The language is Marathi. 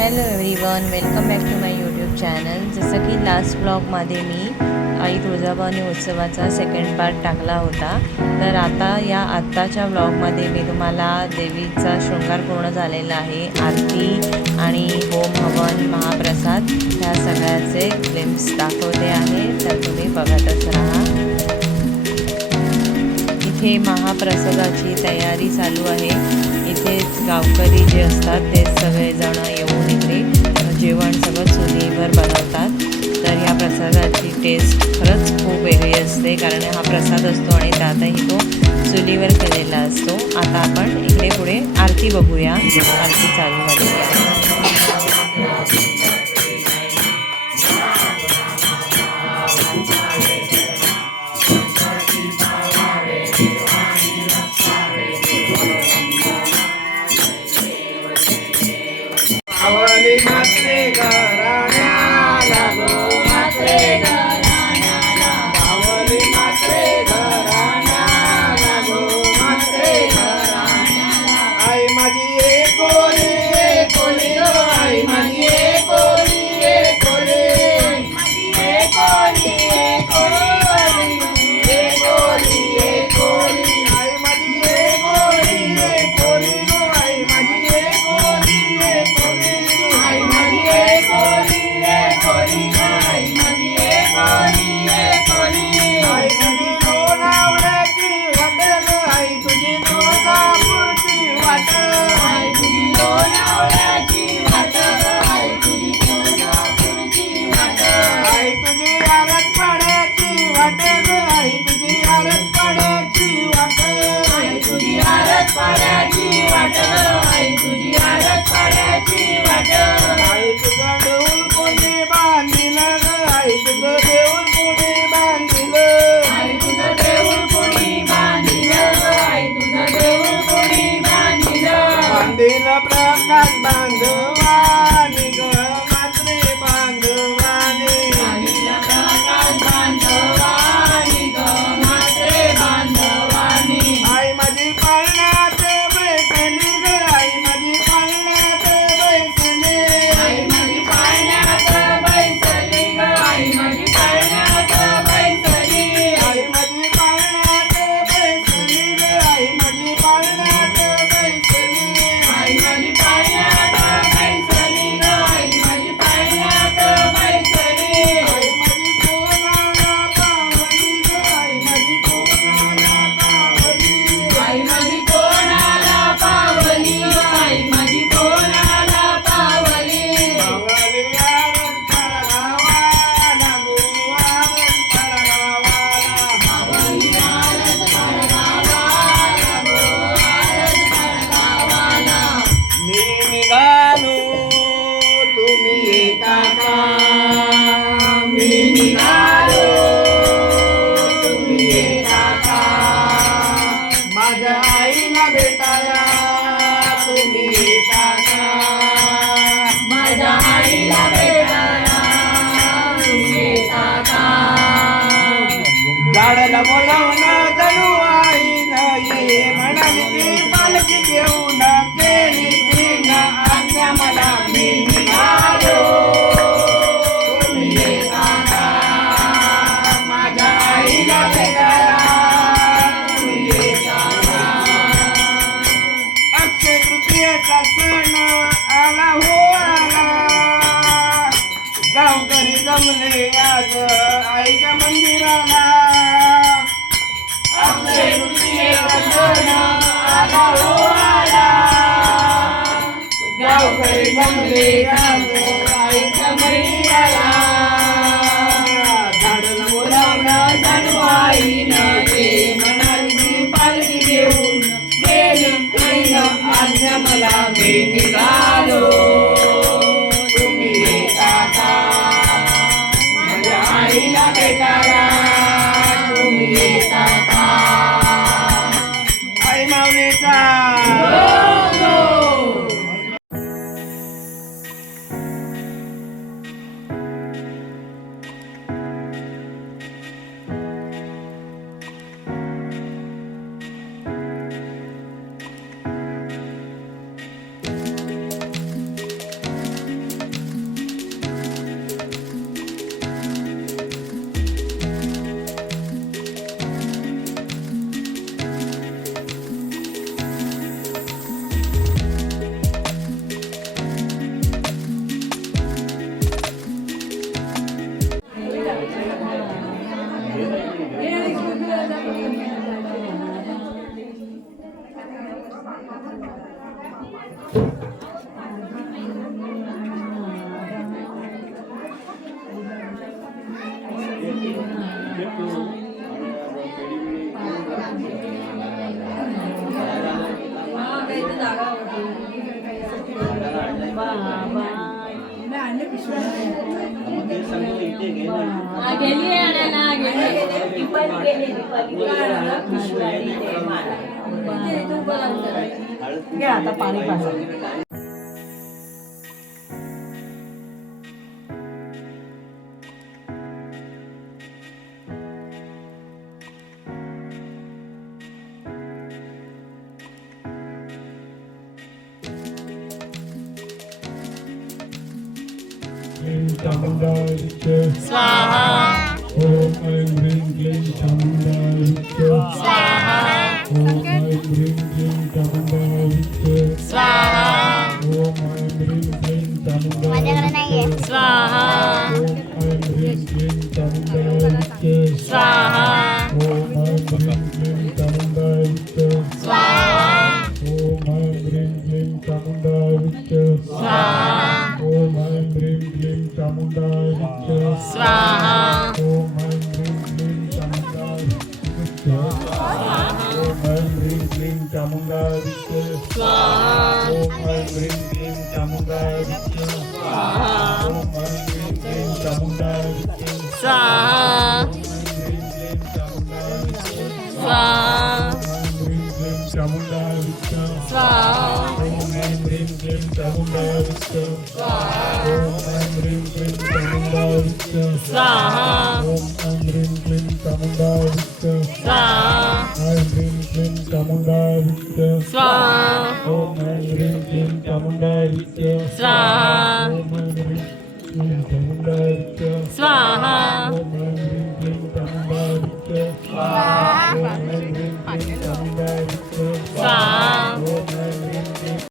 Hello everyone, welcome back to my YouTube channel. जसं की लास्ट ब्लॉगमध्ये मी आई तुळजाभवानी उत्सवाचा सेकंड पार्ट टाकला होता, तर आता या आत्ताच्या ब्लॉगमध्ये मी तुम्हाला देवीचा शृंगार पूर्ण झालेला आहे, आरती आणि होम हवन महाप्रसाद ह्या सगळ्याचे ग्लिम्स दाखवते आहे, तर तुम्ही बघतच राहा. इथे महाप्रसादाची तयारी चालू आहे. इथे गावकरी जे असतात ते सगळेजण येऊन इथे जेवण सगळं चुलीवर बनवतात. तर या प्रसादाची टेस्ट खरंच खूप वेगळी असते, कारण हा प्रसाद असतो आणि त्यातही तो चुलीवर केलेला असतो. आता आपण इकडे पुढे आरती बघूया. आरती चालू झाली आहे. आवली मात्रे घराण्याला गो मात्रे घराण्याला, आवली मात्रे घराण्याला गो मात्रे घराण्याला. आई माझी एकोली एकोली गो, आई माझी एकोली एकोली, माझी एकोली एकोली एकोली एकोली, आई माझी एकोली एकोली गो, आई माझी एकोली एकोली, आई माझी एकोली एकोली गो, आई माझी एकोली एकोली. आई तुझी लोणावळ्याची वाट ग, आई तुझी तुळजापूरची वाट, आई तुझी लोणावळ्याची वाट ग, आई तुझी तुळजापूरची वाट, आई तुझी आरतपाड्याची वाट ग, आई तुझी आरतपाड्याची वाट, आई तुझी आरतपाड्याची वाट ग, आई तुझी आरतपाड्याची वाट. आई तुझं देऊळ कोणी बांधिलं ग, आई तुझं देऊळ कोणी बांधिलं, आई तुझं देऊळ कोणी बांधिलं ग, आई तुझं देऊळ कोणी बांधिलं. बांधिलं प्रकाश बांधवानी ग, मात्रे बांधवानी, बांधिलं प्रकाश बांधवानी ग, मात्रे बांधवानी. आई माझी पाळण्यात बैसली ग, आई माझी पाळण्यात बैसली, आई माझी पाळण्यात बैसली ग, आई माझी पाळण्यात बैसली, आई माझी पाळण्यात बैसली ग, आई माझी पाळण्यात बैसली, आई माझी पाळण्यात बैसली ग, आई माझी पाळण्यात बैसली. आई माझी कोणाला पावली ग, आई माझी कोणाला पावली, आई माझी कोणाला पावली ग, आई माझी कोणाला पावली. पावली आरत पडगावाला गो, आरत पडगावाला, पावली आरत पडगावाला गो, आरत पडगावाला. मी निघालो तुम्ही येता का, मी निघालो तुम्ही येता का, माझ्या आईला भेटाया तुम्ही येता का, माझ्या आईला भेटाया तुम्ही येता का. झाडाला बोलावणं जणू आईन ये म्हणाली ती, पालखी घेऊन गेली तीन आज्ञा मला, मी निघालो तुम्ही येता का, माझ्या आईला भेटाया तुम्ही येता का. अक्षय तृतीयेचा सण आला हो आला, गावकरी जमले आज आईच्या मंदिराला. अक्षय तृतीयेचा सण आला हो आला, गावकरी जमले आज आईच्या मंदिराला. झाडाला बोलावणं जणू आईनं ये म्हणाली ती, पालखी घेऊन गेली तीन आज्ञा मला, मी निघालो तुम्ही येता का, माझ्या आईला भेटायला तुम्ही येता का. आई माऊलीचा अंबाबाई गेली आणायला घे आता पाणी पाजा स्वाहा ओम ऐं ह्रीं क्लीं चामुण्डाय स्वाहा ओम ऐं ह्रीं क्लीं चामुण्डाय स्वाहा ओम ऐं ह्रीं क्लीं चामुण्डाय स्वाहा ओम ऐं ह्रीं क्लीं चामुण्डाय स्वाहा ओम ऐं ह्रीं क्लीं चामुण्डाय स्वाहा ओम ऐं ह्रीं क्लीं चामुण्डाय स्वाहा ओम ऐं ह्रीं क्लीं चामुण्डाय स्वाहा ओम ऐं ह्रीं क्लीं चामुण्डाय ओम ऐं ह्रीं क्लीं चामुण्डाय स्वाहा ओम ऐं ह्रीं क्लीं चामुण्डाय ओम ऐं ह्रीं क्लीं चामुण्डाय स्वाहा ह्रीं क्लीं चामुण्डाय ओम ऐं ह्रीं क्लीं चामुण्डाय स्वाहा ओम ऐं ह्रीं क्लीं चामुण्डाय स्वाहा ऐं ह्रीं क्लीं चामुण्डाय स्वाहा ओम ऐं ह्रीं क्लीं चामुण्डाय स्वाहा ओम ऐं ह्रीं क्लीं चामुण्डाय स्वाहा ओम ऐं